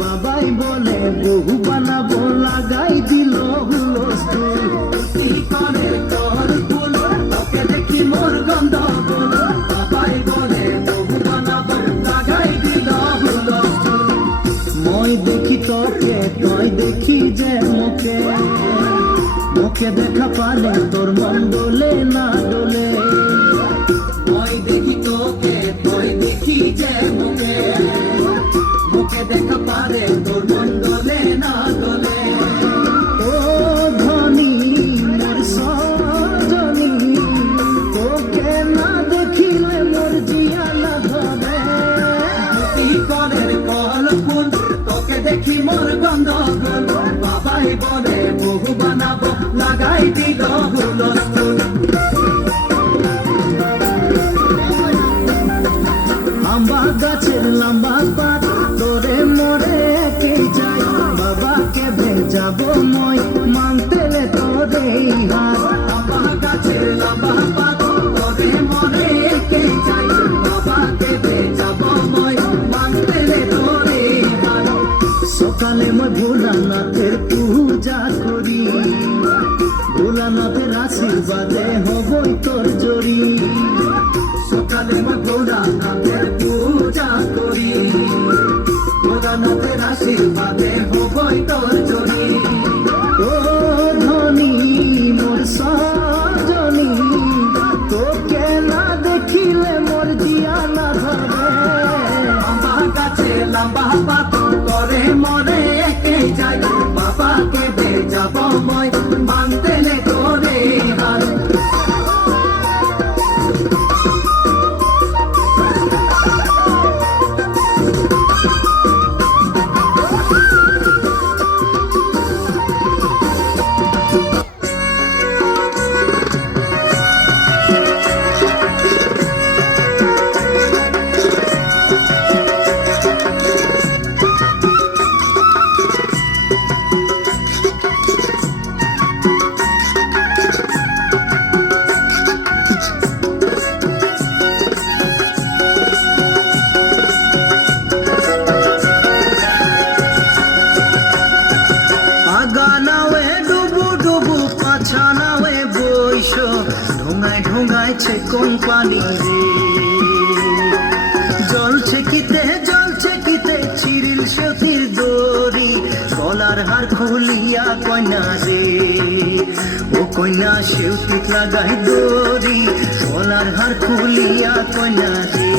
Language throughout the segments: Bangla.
বাবাই বলে বহু বানাবো লাগাই দিল হুলস্থুল তোকে দেখি মোর গন্ডগোল বাবাই বলে বহু বানাবো লাগাই দিল হুলস্থুল মই দেখি তোকে তুই দেখি যে মুখে মুখে দেখা পালে তোর মন ডোলে না ডোলে মই দেখি তোকে তুই দেখি যে মুখে মুখে দেখা পারে তোর মন ডোলে না ডোলে ও ধনী মোর সজনী তোকে না দেখিলে মোর জিয়া না ধরে দুটি কলের কল ফুল তোকে দেখি মোর গন্ডগোল বাবাই বলে বহু বানাবো লাগাই দিল হুলস্থুল আম্বা গাছের লম্বা পাত তোরে মোরে কে যাই বাবাকে ভেজাবো মই মানতেলে তোরে হাত আম্বা গাছের লম্বা পাত তোরে মোরে কে যাই বাবাকে ভেজাবো মই মানতেলে তোরে হাত সকালে মই ভোলানাথের পূজা করি ভোলানাথের আশীর্বাদে হবই তোর জড়ি সকালে মই ভোলানাথের পূজা করি ভোলানাথের আশীর্বাদে হবই তোর জড়ি ও ধনী মোর সজনী তোকে না দেখিলে মোর জিয়া না ধরে লম্বা গাছে লম্বা পাত করে মরে কে যাই বাবাকে ভেজাবো মই মানতেলে তোরে হাত ঢোঙাইছে কোন পানি রে জলছে কিতে চিরিল সতীর দড়ি গলার হার খুলিয়া কন্যা রে ও কন্যা সেউতিত লাগাই দড়ি গলার হার খুলিয়া কন্যা রে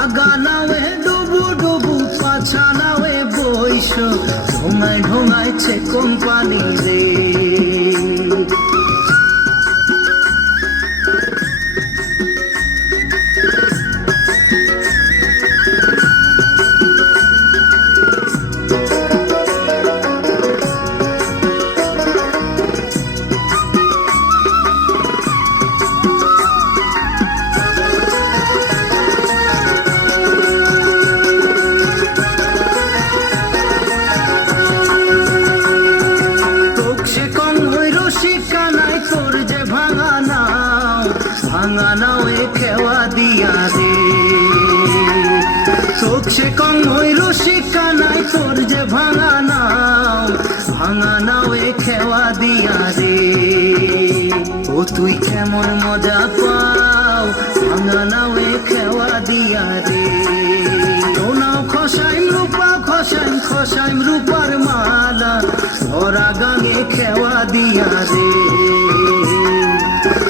আগা নাওয়ে ডুবু ডুবু পাছা নাওয়ে বইস ঢোঙাইছে কোন পানি রে ভাঙা নাওয়ে খেওয়া দিয়া রে চোখ সে কম হই রসিকা নাই তোর যে ভাঙা নাওয়ে খেওয়া দিয়া রে ও তুই কেমন মজা পাও ভাঙা নাওয়ে খেওয়া দিয়া রে নাও খসাইম রূপার মালা ধরা গাঙে খেওয়া দিয়া রে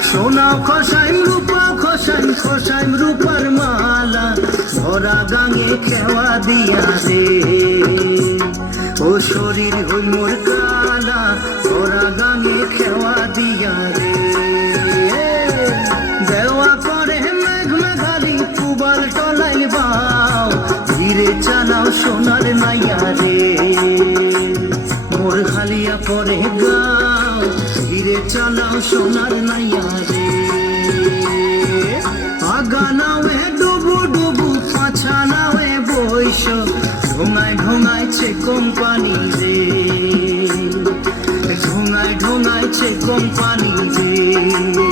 সোনাও খসাইম রূপার মালা ধরা গাঙে খেওয়া দিয়া রে ও শরীর হই মোর কালা ধরা গাঙে খেওয়া দিয়া রে দেওয়া করে মেঘ মেঘালি পুবাল টল চালাই বাও ধীরে চালাও সোনার নাইয়া রে মোর হালিয়া পরে গাও ধীরে চালাও সোনার নাইয়া রে আগা নাওয়ে ডুবু ডুবু পাছা নাওয়ে বৈশ ঢোঙায় ঢোঙাইছে কোম্পানি রে ঢোঙায় ঢোঙাইছে কোম্পানি রে